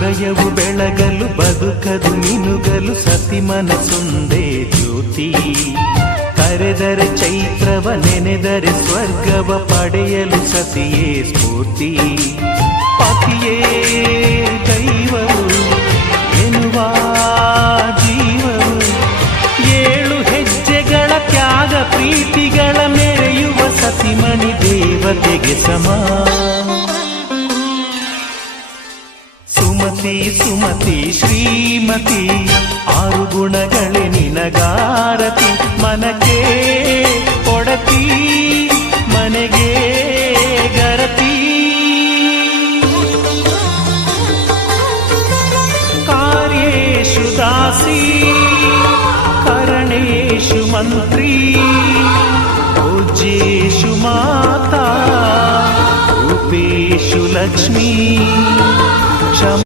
ಹೃದಯವು ಬೆಳಗಲು ಬದುಕದು ಮಿನುಗಲು ಸತಿ ಮನಸೊಂದೇ ಜ್ಯೋತಿ. ಕರೆದರೆ ಚೈತ್ರವ ನೆನೆದರೆ ಸ್ವರ್ಗವ ಪಡೆಯಲು ಸತಿಯೇ ಸ್ಫೂರ್ತಿ. ಪತಿಯೇ ದೈವವು ಎನ್ನುವ ಜೀವವು, 7 ಹೆಜ್ಜೆಗಳ ತ್ಯಾಗ ಪ್ರೀತಿಗಳ ಮೆರೆಯುವ ಸತಿಮಣಿ ದೇವತೆಗೆ ಸಮ. ಸುಮತಿ ಸುಮತಿ ಶ್ರೀಮತಿ 6 ಗುಣಗಳೇ ನಿನಗಾರತಿ. ಮನಕ್ಕೆ ಕೊಡತಿ ಮನೆಗೆ ಗರತಿ. ಕಾರ್ಯೇಷು ದಾಸಿ ಕರಣೇಷು ಮಂತ್ರಿ. ಪೂಜ್ಯೇಷು ಮಾತಾ ರೂಪೇಷು ಲಕ್ಷ್ಮೀ.